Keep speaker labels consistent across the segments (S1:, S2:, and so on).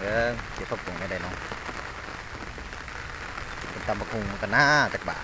S1: เออเก็บผักบุ้งไม่ได้น้องเป็นตำบักหุงกันหน้าจากบา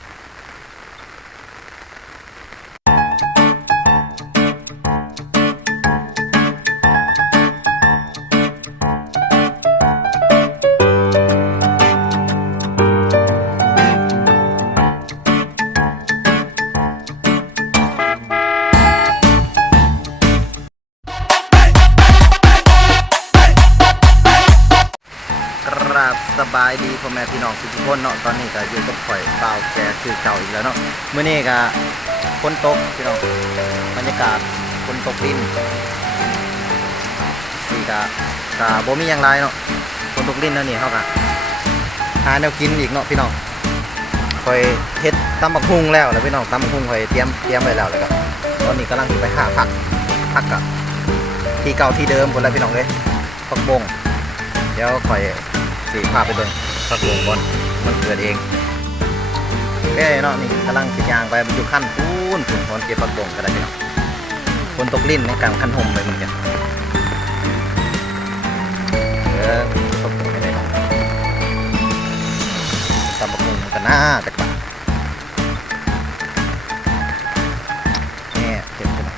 S1: สบายดีพ่อแม่พี่น้องทุกคนเนาะตอนนี้ก็อยู่กับข่อยเป่าแกคือเก่าอีกแล้วเนาะเมื่อนี้ก็ฝนตกพี่น้องบรรยากาศฝนตกดินนี่ก็ก็บ่มีอย่างไรเนาะฝนตกดินแล้วนี่เฮาก็หาแนวกินอีกเนาะพี่น้องข่อยเฮ็ดตำบักหุ่งแล้วแล้วพี่น้องตำบักหุ่งข่อยเตรียมเตรียมไว้แล้วแล้วก็ตอนนี้กำลังไปหาผักผักกับที่เก่าที่เดิมพุ่นแล้วพี่น้องเอ้ยผักบงเดี๋ยวข่อย สีพาไปเบิ่งพักลงบอลมันเกิดเองแก่เนาะนี่กำลังสิยางไปมันอยู่ขั้นพูนถึงคนเก็บพักบงก็ได้พี่น้องคนตกลิ้นในกลางขั้นห่มไปเหมือนกันเออพักบงไม่ได้เนาะตำบักหุ่งกันหน้าจากบาทเนี่ยเก็บไปหน่อย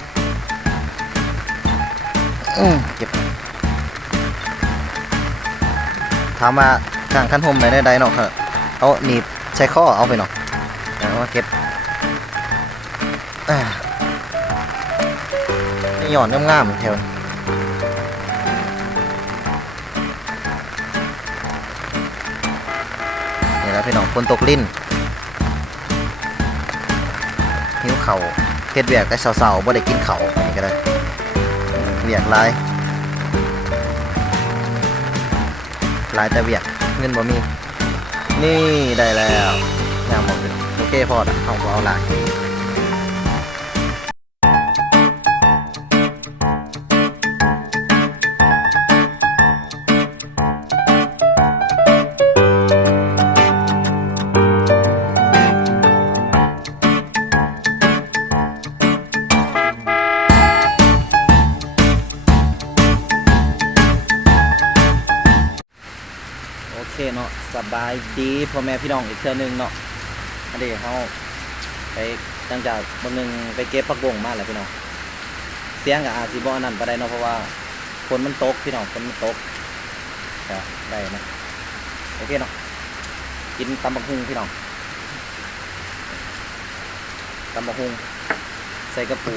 S1: อืมเก็บ ถามว่ากลางขั้นห่มไปได้ใดเนาะครับเอาหนีบใช้ข้อเอาไปเนาะแล้วมาเก็บหย่อนง่ามๆแถวนี่แล้วพี่น้องคนตกลิ้นหิวเข่าเฮ็ดเวียกแต่สาวๆบ่ได้กินเข่าอันนี้ก็ได้เวียกลาย หลายแต่เวียกเงินบ่มี นี่ได้แล้วยามหมดเลยโอเคพอละเอาก็เอาหลาย อเคเนาะสบายดีพ่อแม่พี่น้องอีกเทื่อนึงเนาะอันนี้เขาไปหลังจากบนหนึ่งไปเก็บผักบงมาแล้วพี่น้องเสียงกับอาซีบอนั่นไปได้เนาะเพราะว่าฝนมันตกพี่น้องฝนมันตกก็ได้นะโอเคเนาะกินตำบักหุ่งพี่น้องตำบักหุ่งใส่กระปู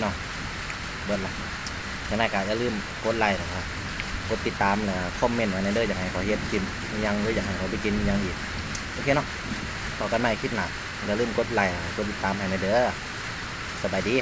S1: พี่น้องเบิดละยังไงก็อย่าลืมกดไลค์นะครับกดติดตามนะคอมเมนต์ไว้ในเด้ออยากให้เขาเฮ็ดกินยังหรืออยากให้เขาไปกินยังอีกโอเคเนาะต่อกันใหม่คลิปหน้าอย่าลืมกดไลค์กดติดตามให้ในเด้อสบายดี